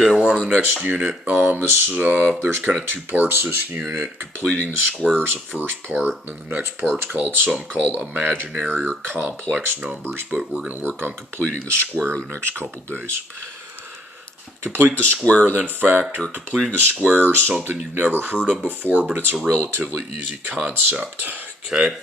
Okay, we're on to the next unit. There's kind of two parts to this unit. Completing the square is the first part, and then the next part's something called imaginary or complex numbers, but we're going to work on completing the square the next couple days. Complete the square, then factor. Completing the square is something you've never heard of before, but it's a relatively easy concept. Okay?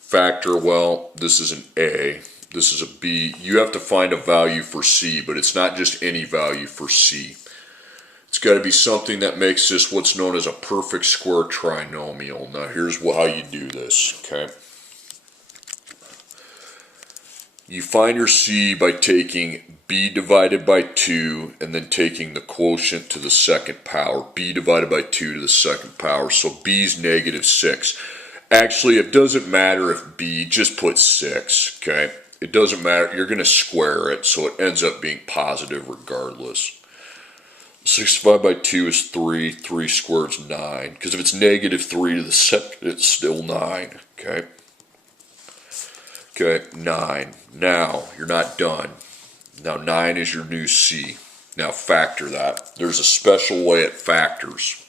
Factor, well, this is an A. This is a B. You have to find a value for C, but it's not just any value for C. It's got to be something that makes this what's known as a perfect square trinomial. Now here's how you do this, okay? You find your C by taking B divided by 2 and then taking the quotient to the second power. B divided by 2 to the second power. So B's negative 6. Actually, it doesn't matter if B, just put 6, okay? It doesn't matter. You're going to square it, so it ends up being positive regardless. 6 divided by 2 is 3. 3 squared is 9. Because if it's negative 3 to the second, it's still 9. Okay? Okay, 9. Now, you're not done. Now, 9 is your new C. Now, factor that. There's a special way it factors.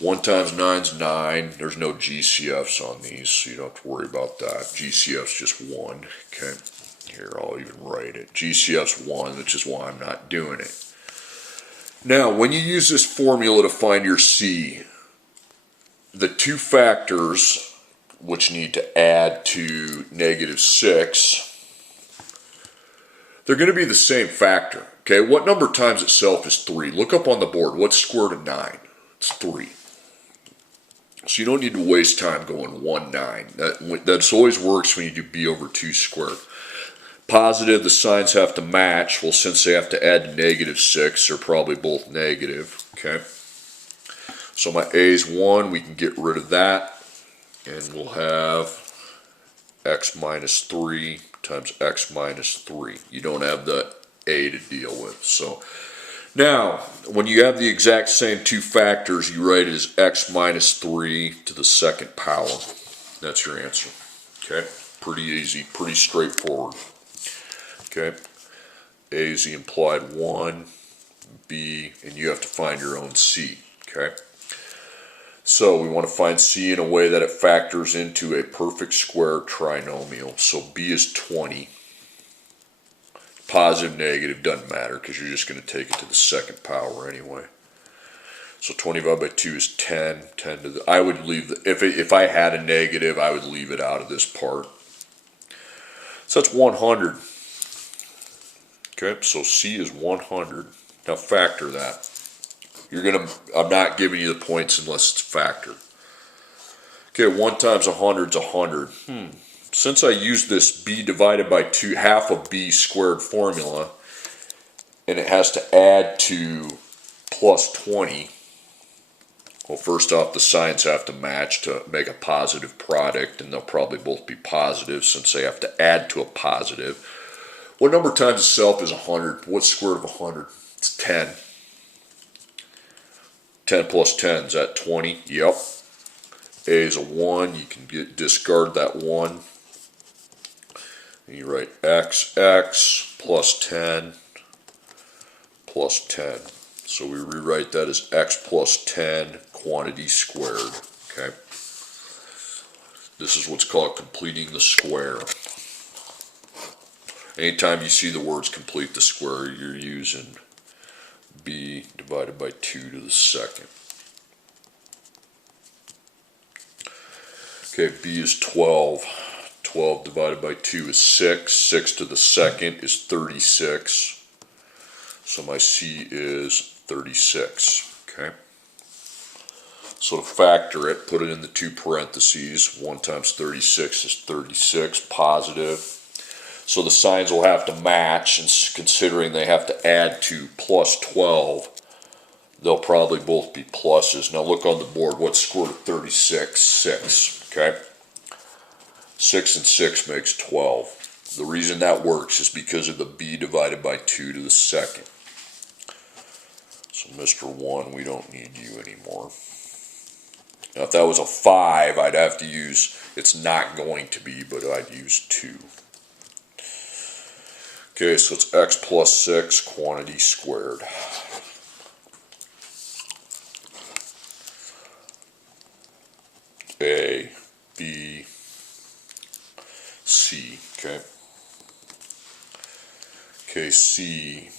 1 times 9 is 9. There's no GCFs on these, so you don't have to worry about that. GCF's just 1. Okay, here, I'll even write it. GCF's 1, which is why I'm not doing it. Now, when you use this formula to find your C, the two factors, which need to add to negative 6, they're going to be the same factor. Okay, what number times itself is 3? Look up on the board. What's square root of 9? It's 3. So you don't need to waste time going 1, 9. That always works when you do B over 2 squared. Positive, the signs have to match. Well, since they have to add negative 6, they're probably both negative. Okay. So my A is 1. We can get rid of that. And we'll have x minus 3 times x minus 3. You don't have the A to deal with. So now, when you have the exact same two factors, you write it as x minus 3 to the second power. That's your answer. Okay? Pretty easy, pretty straightforward. Okay? A is the implied 1, B, and you have to find your own C. Okay? So we want to find C in a way that it factors into a perfect square trinomial. So B is 20. Positive, negative, doesn't matter because you're just going to take it to the second power anyway. So 20 divided by 2 is 10. 10 to the, I would leave the, if I had a negative, I would leave it out of this part. So that's 100. Okay, so C is 100. Now factor that. I'm not giving you the points unless it's factored. Okay, 1 times 100 is 100. Since I used this B divided by 2, half of B squared formula, and it has to add to plus 20, well, first off, the signs have to match to make a positive product, and they'll probably both be positive since they have to add to a positive. What number times itself is 100? What's square root of 100? It's 10. 10 plus 10, is that 20? Yep. A is a 1. You can discard that 1. And you write x plus 10 plus 10. So we rewrite that as x plus 10 quantity squared. Okay. This is what's called completing the square. Anytime you see the words complete the square, you're using B divided by 2 to the second. Okay, B is 12. 12 divided by 2 is 6. 6 to the second is 36. So my C is 36. Okay. So to factor it, put it in the two parentheses. 1 times 36 is 36, positive. So the signs will have to match, and considering they have to add to plus 12, they'll probably both be pluses. Now look on the board. What's square root of 36? 6. Okay. 6 and 6 makes 12. The reason that works is because of the B divided by 2 to the second. So Mr. 1, we don't need you anymore. Now if that was a 5, I'd have to use, it's not going to be, but I'd use 2. Okay, so it's x plus 6 quantity squared. A, B, C, okay? Okay, C,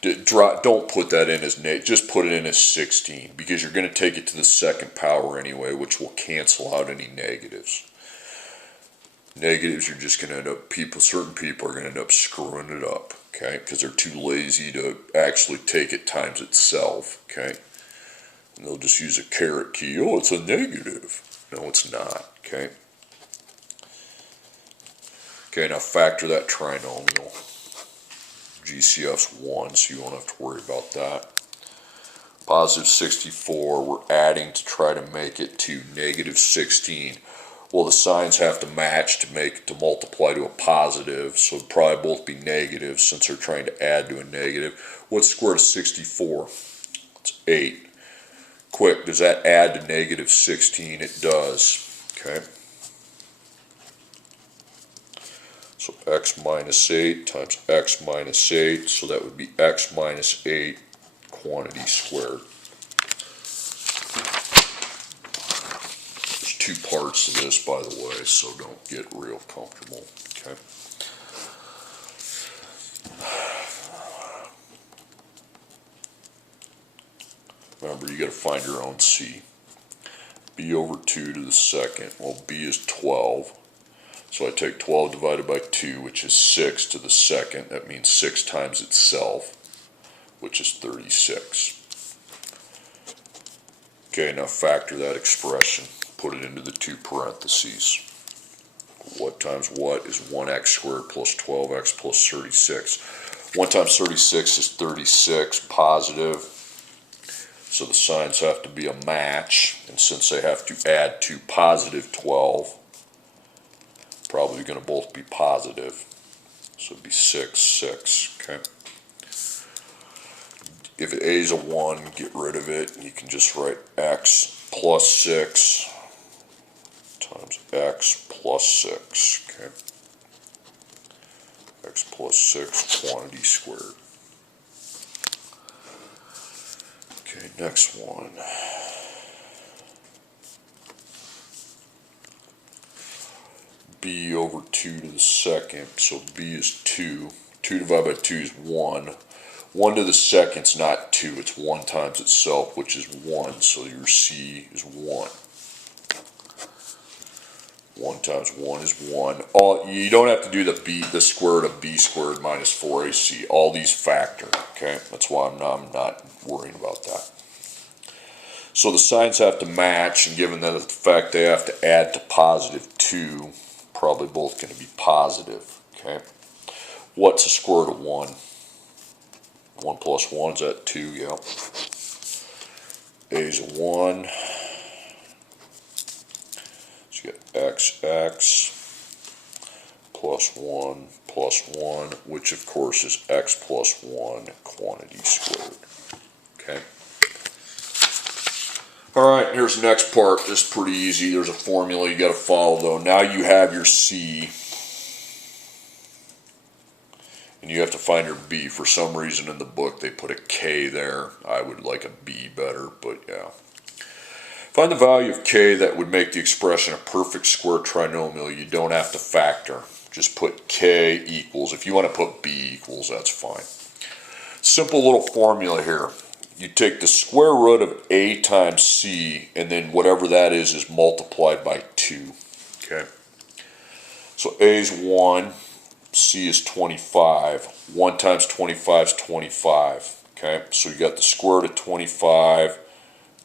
don't put that in as just put it in as 16, because you're going to take it to the second power anyway, which will cancel out any negatives. Negatives, you're just going to end up, certain people are going to end up screwing it up, okay? Because they're too lazy to actually take it times itself, okay? And they'll just use a caret key. Oh, it's a negative. No, it's not, okay? Okay, now factor that trinomial. GCF's 1, so you won't have to worry about that. Positive 64, we're adding to try to make it to negative 16. Well, the signs have to match to multiply to a positive, so it'd probably both be negative since they're trying to add to a negative. What's the square root of 64? It's 8. Quick, does that add to negative 16? It does. Okay. So x minus 8 times x minus 8, so that would be x minus 8 quantity squared. There's two parts to this, by the way, so don't get real comfortable. Okay. Remember, you got to find your own c. b over 2 to the second. Well, b is 12. So I take 12 divided by 2, which is 6 to the second. That means 6 times itself, which is 36. Okay, now factor that expression. Put it into the two parentheses. What times what is 1x squared plus 12x plus 36. 1 times 36 is 36, positive. So the signs have to be a match. And since they have to add to positive 12, probably going to both be positive. So it'd be 6, 6, okay? If A is a 1, get rid of it. You can just write x plus 6 times x plus 6, okay? X plus 6 quantity squared. Okay, next one. B over 2 to the second, so B is 2. 2 divided by 2 is 1. 1 to the second's not 2, it's 1 times itself, which is 1, so your C is 1. 1 times 1 is 1. You don't have to do the square root of B squared minus 4AC. All these factor, okay? That's why I'm not worrying about that. So the signs have to match, and given that the fact they have to add to positive 2, probably both going to be positive, okay? What's the square root of 1? 1 plus 1 is that 2, yep. A is a 1. So you get xx plus 1, which of course is x plus 1 quantity squared, okay? Alright, here's the next part. This is pretty easy. There's a formula you got to follow, though. Now you have your C, and you have to find your B. For some reason in the book they put a K there. I would like a B better, but yeah. Find the value of K that would make the expression a perfect square trinomial. You don't have to factor. Just put K equals. If you want to put B equals, that's fine. Simple little formula here. You take the square root of A times C, and then whatever that is multiplied by 2. Okay. So A is 1, C is 25. 1 times 25 is 25. Okay. So you got the square root of 25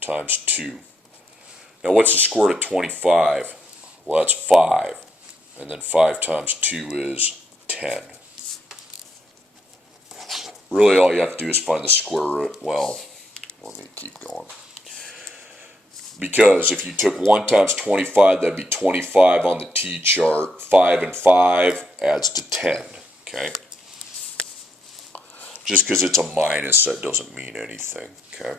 times 2. Now what's the square root of 25? Well, that's 5. And then 5 times 2 is 10. Really all you have to do is find the square root. Well, let me keep going. Because if you took 1 times 25, that'd be 25 on the T-chart. 5 and 5 adds to 10. Okay? Just because it's a minus, that doesn't mean anything. Okay?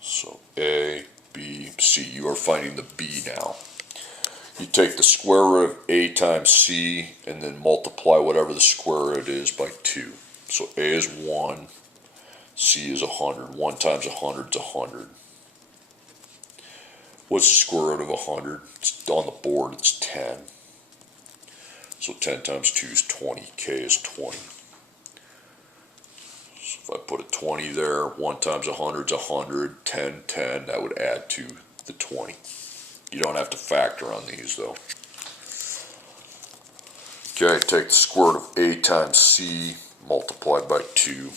So A, B, C. You are finding the B now. You take the square root of a times c and then multiply whatever the square root is by 2. So a is 1, c is 100. 1 times 100 is 100. What's the square root of 100? It's on the board, it's 10. So 10 times 2 is 20. K is 20. So if I put a 20 there, 1 times 100 is 100. 10, 10, that would add to the 20. You don't have to factor on these though. Okay, take the square root of a times c multiplied by 2.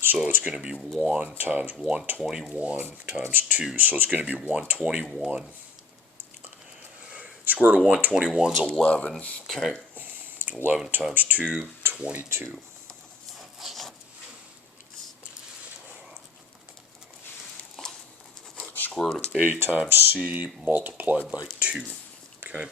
So it's going to be 1 times 121 times 2. So it's going to be 121. Square root of 121 is 11. Okay, 11 times 2, 22. Square root of a times c multiplied by 2. Okay,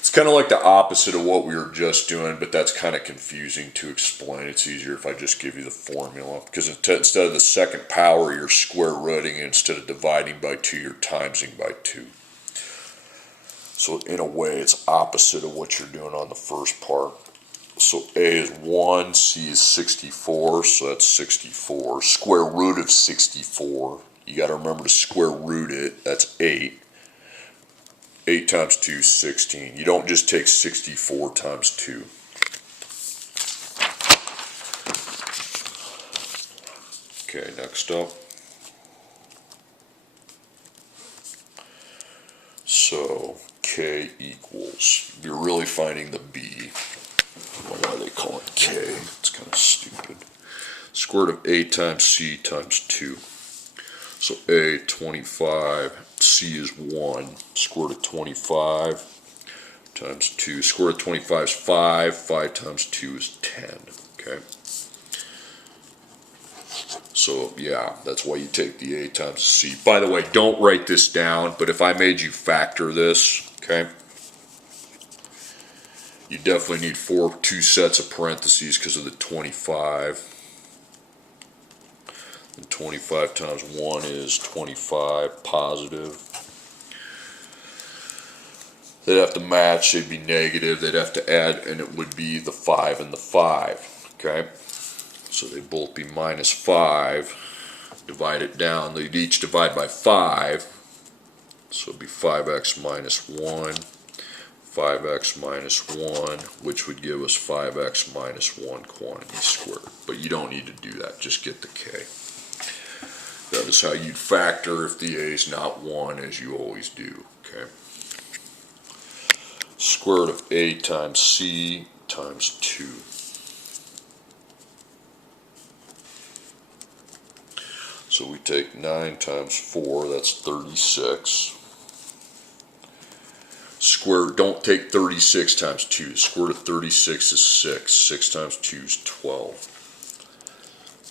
it's kind of like the opposite of what we were just doing, but that's kind of confusing to explain. It's easier if I just give you the formula, because instead of the second power, you're square rooting, and instead of dividing by 2, you're timesing by 2. So in a way, it's opposite of what you're doing on the first part. So a is 1, c is 64, so that's 64. Square root of 64, you got to remember to square root it, that's 8. 8 times 2 is 16. You don't just take 64 times 2. Okay, next up. So k equals, you're really finding the b. I don't know why they call it k. It's kind of stupid. Square root of a times c times 2. So a, 25, c is 1. Square root of 25 times 2. Square root of 25 is 5. 5 times 2 is 10. Okay. So yeah, that's why you take the a times the c. By the way, don't write this down, but if I made you factor this, okay, you definitely need two sets of parentheses because of the 25. And 25 times 1 is 25 positive. They'd have to match, they'd be negative, they'd have to add, and it would be the 5 and the 5. Okay? So they'd both be minus 5. Divide it down, they'd each divide by 5. So it'd be 5x minus 1. 5x minus 1, which would give us 5x minus 1 quantity squared. But you don't need to do that, just get the k. That is how you'd factor if the a is not 1, as you always do. Okay. Square root of a times c times 2. So we take 9 times 4, that's 36. Don't take 36 times 2. Square root of 36 is 6. 6 times 2 is 12.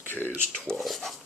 K is 12.